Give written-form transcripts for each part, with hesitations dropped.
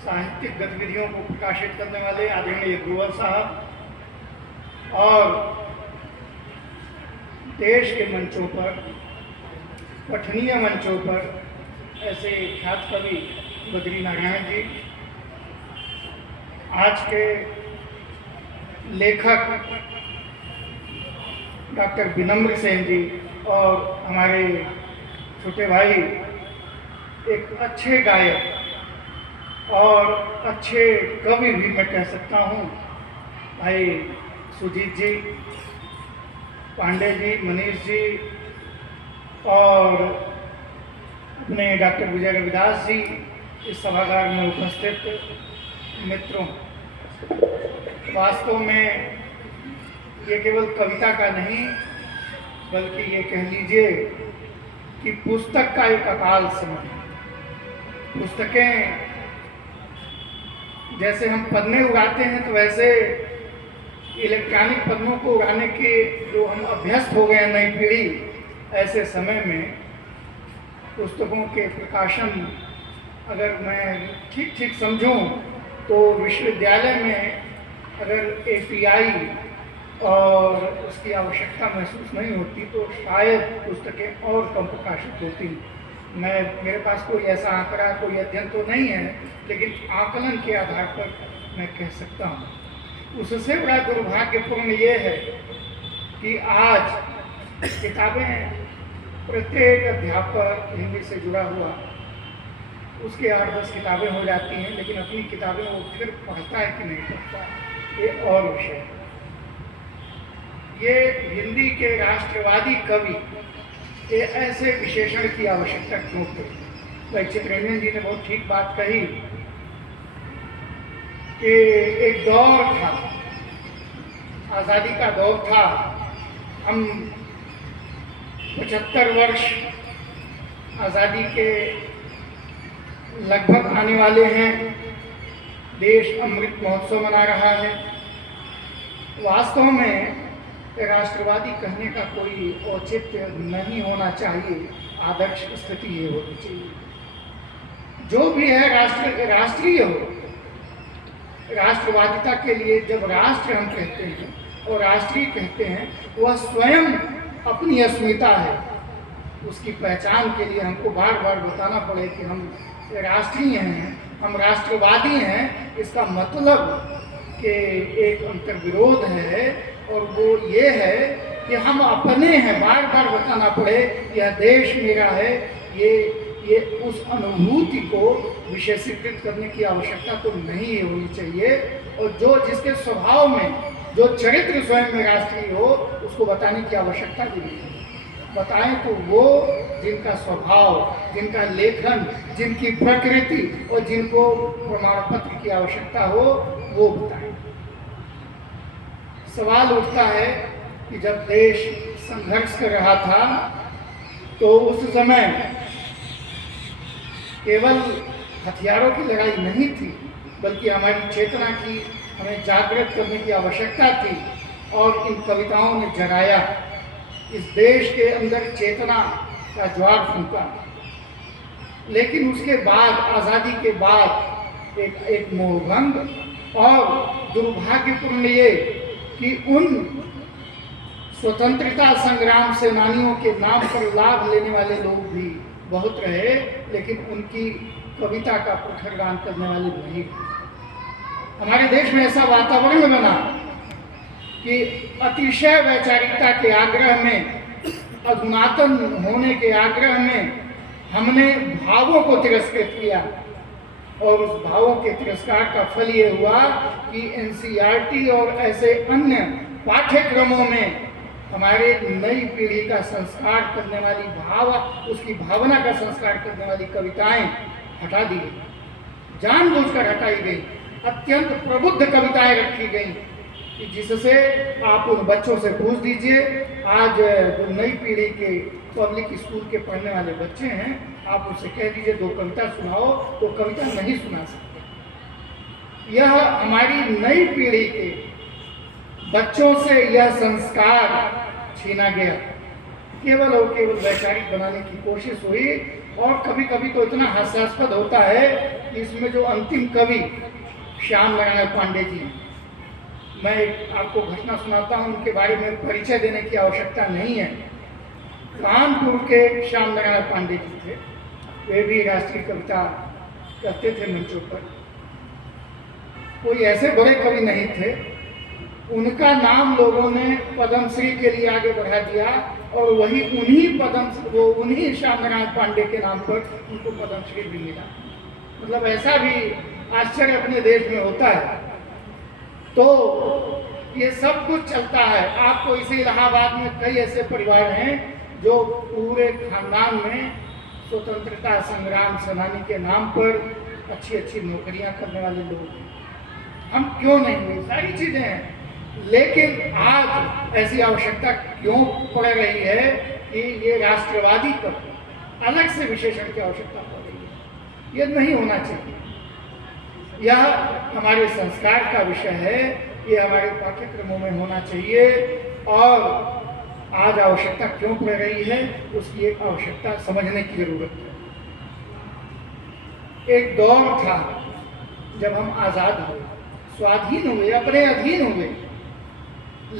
साहित्यिक गतिविधियों को प्रकाशित करने वाले आदरणीय गुरुवर साहब और देश के मंचों पर, पठनीय मंचों पर ऐसे ख्यात कवि बद्री नारायण जी, आज के लेखक डॉक्टर विनम्र सेन जी और हमारे छोटे भाई एक अच्छे गायक और अच्छे कवि भी मैं कह सकता हूँ, भाई सुजीत जी, पांडे जी, मनीष जी और अपने डॉक्टर विजय रविदास जी, इस सभागार में उपस्थित मित्रों, वास्तव में ये केवल कविता का नहीं बल्कि ये कह लीजिए कि पुस्तक का एक अकाल समय है। पुस्तकें जैसे हम पन्ने उगाते हैं तो वैसे इलेक्ट्रॉनिक पन्नों को उगाने के जो हम अभ्यस्त हो गए हैं नई पीढ़ी, ऐसे समय में पुस्तकों के प्रकाशन अगर मैं ठीक ठीक समझूं तो विश्वविद्यालय में अगर एपीआई और उसकी आवश्यकता महसूस नहीं होती तो शायद पुस्तकें और कम प्रकाशित होती। मेरे पास कोई ऐसा आंकड़ा, कोई अध्ययन तो नहीं है, लेकिन आकलन के आधार पर मैं कह सकता हूँ। उससे बड़ा दुर्भाग्यपूर्ण ये है कि आज किताबें, प्रत्येक अध्यापक हिंदी से जुड़ा हुआ उसके 8-10 किताबें हो जाती हैं, लेकिन अपनी किताबें वो फिर पढ़ता है कि नहीं पढ़ता, ये और विषय है। ये हिंदी के राष्ट्रवादी कवि ये ऐसे विशेषण की आवश्यकता क्यों पड़ी? भाई चित्ररंजन जी ने बहुत ठीक बात कही कि एक दौर था, आज़ादी का दौर था, हम 75 वर्ष आज़ादी के लगभग आने वाले हैं, देश अमृत महोत्सव मना रहा है। वास्तव में राष्ट्रवादी कहने का कोई औचित्य नहीं होना चाहिए, आदर्श स्थिति ये होनी चाहिए। जो भी है राष्ट्रीय हो। राष्ट्रवादिता के लिए जब राष्ट्र हम कहते हैं और राष्ट्रीय कहते हैं, वह स्वयं अपनी अस्मिता है। उसकी पहचान के लिए हमको बार बार बताना पड़े कि हम राष्ट्रीय हैं, हम राष्ट्रवादी हैं। इसका मतलब कि एक अंतर्विरोध है और वो ये है कि हम अपने हैं, बार बार बताना पड़े यह देश मेरा है। ये उस अनुभूति को विशेषीकृत करने की आवश्यकता तो नहीं होनी चाहिए। और जो जिसके स्वभाव में जो चरित्र स्वयं में राष्ट्रीय हो उसको बताने की आवश्यकता भी नहीं है। बताएं तो वो जिनका स्वभाव, जिनका लेखन, जिनकी प्रकृति और जिनको प्रमाण पत्र की आवश्यकता हो वो बताएं। सवाल उठता है कि जब देश संघर्ष कर रहा था तो उस समय केवल हथियारों की लड़ाई नहीं थी, बल्कि हमारी चेतना की हमें जागृत करने की आवश्यकता थी और इन कविताओं ने जगाया, इस देश के अंदर चेतना का ज्वार फूंका। लेकिन उसके बाद, आज़ादी के बाद एक मोहभंग और दुर्भाग्यपूर्ण ये कि उन स्वतंत्रता संग्राम सेनानियों के नाम पर लाभ लेने वाले लोग भी बहुत रहे, लेकिन उनकी कविता का प्रखर गान करने वाले नहीं। हमारे देश में ऐसा वातावरण बना कि अतिशय वैचारिकता के आग्रह में, अधुनातन होने के आग्रह में हमने भावों को तिरस्कृत किया और उस भावों के तिरस्कार का फल ये हुआ कि एनसीईआरटी और ऐसे अन्य पाठ्यक्रमों में हमारे नई पीढ़ी का संस्कार करने वाली उसकी भावना का संस्कार करने वाली कविताएं हटा दी गई, जानबूझकर हटाई गई। अत्यंत प्रबुद्ध कविताएं रखी गई कि जिससे आप उन बच्चों से पूछ दीजिए, आज जो नई पीढ़ी के पब्लिक स्कूल के पढ़ने वाले बच्चे हैं, आप उससे कह दीजिए 2 कविता सुनाओ तो कविता नहीं सुना सकते। यह हमारी नई पीढ़ी के बच्चों से यह संस्कार छीना गया। केवल और केवल वैचारिक बनाने की कोशिश हुई और कभी कभी तो इतना हास्यास्पद होता है कि इसमें जो अंतिम कवि श्याम नारायण पांडे जी, मैं आपको घटना सुनाता हूँ, उनके बारे में परिचय देने की आवश्यकता नहीं है। कानपुर के श्याम नारायण पांडे जी थे, वे भी राष्ट्रीय कविता कहते थे मंचों पर। कोई ऐसे बड़े कवि नहीं थे, उनका नाम लोगों ने पद्मश्री के लिए आगे बढ़ा दिया और वही उन्हीं श्याम नारायण पांडे के नाम पर उनको पद्मश्री भी मिला। मतलब ऐसा भी आश्चर्य अपने देश में होता है। तो ये सब कुछ चलता है। आपको इसे इलाहाबाद में कई ऐसे परिवार हैं जो पूरे खानदान में स्वतंत्रता संग्राम सेनानी के नाम पर अच्छी अच्छी नौकरियां करने वाले लोग हैं। हम क्यों नहीं हुए, सारी चीजें हैं, लेकिन आज ऐसी आवश्यकता क्यों पड़ रही है कि ये राष्ट्रवादी पर अलग से विशेषण की आवश्यकता पड़ रही है? ये नहीं होना चाहिए। यह हमारे संस्कार का विषय है, ये हमारे पाठ्यक्रमों में होना चाहिए। और आज आवश्यकता क्यों पड़ रही है, उसकी एक आवश्यकता समझने की जरूरत है। एक दौर था जब हम आजाद हुए, स्वाधीन हुए, अपने अधीन हुए,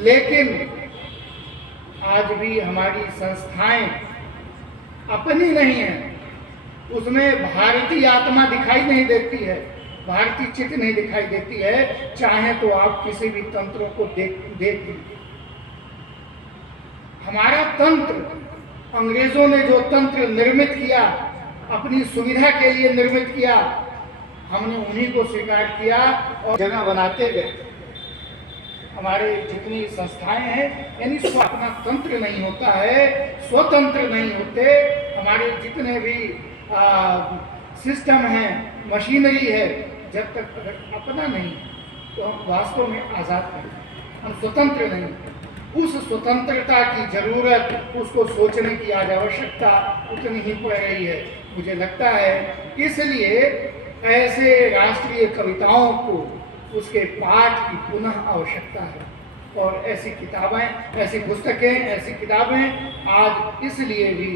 लेकिन आज भी हमारी संस्थाएं अपनी नहीं है, उसमें भारतीय आत्मा दिखाई नहीं देती है, भारतीय चित्त नहीं दिखाई देती है। चाहे तो आप किसी भी तंत्रों को देख हमारा तंत्र, अंग्रेजों ने जो तंत्र निर्मित किया, अपनी सुविधा के लिए निर्मित किया, हमने उन्हीं को स्वीकार किया और जगह बनाते गए। हमारे जितनी संस्थाएं हैं, यानी अपना तंत्र नहीं होता है, स्वतंत्र नहीं होते। हमारे जितने भी सिस्टम हैं, मशीनरी है, जब तक अगर अपना नहीं तो हम वास्तव में आज़ाद नहीं, हम स्वतंत्र नहीं। उस स्वतंत्रता की जरूरत, उसको सोचने की आज आवश्यकता उतनी ही पड़ रही है, मुझे लगता है। इसलिए ऐसे राष्ट्रीय कविताओं को, उसके पाठ की पुनः आवश्यकता है। और ऐसी किताबें, ऐसी पुस्तकें, ऐसी किताबें आज इसलिए भी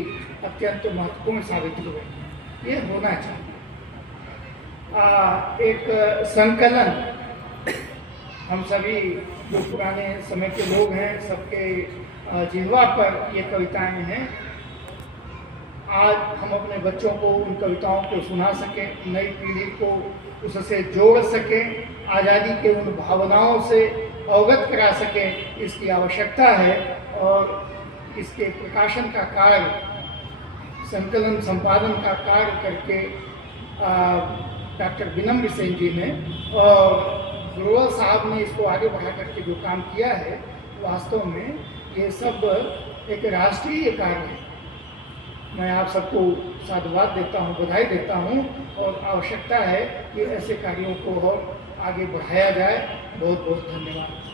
अत्यंत महत्वपूर्ण साबित हुए। ये होना चाहिए। एक संकलन, हम सभी जो पुराने समय के लोग हैं, सबके जिह्वा पर ये कविताएं हैं। आज हम अपने बच्चों को उन कविताओं को सुना सकें, नई पीढ़ी को उससे जोड़ सकें, आज़ादी के उन भावनाओं से अवगत करा सकें, इसकी आवश्यकता है। और इसके प्रकाशन का कार्य, संकलन संपादन का कार्य करके डॉक्टर विनम्र सेन जी ने और ग्रोवर साहब ने इसको आगे बढ़ा करके जो काम किया है, वास्तव में ये सब एक राष्ट्रीय कार्य है। मैं आप सबको साधुवाद देता हूँ, बधाई देता हूँ, और आवश्यकता है कि ऐसे कार्यों को और आगे बढ़ाया जाए। बहुत बहुत धन्यवाद।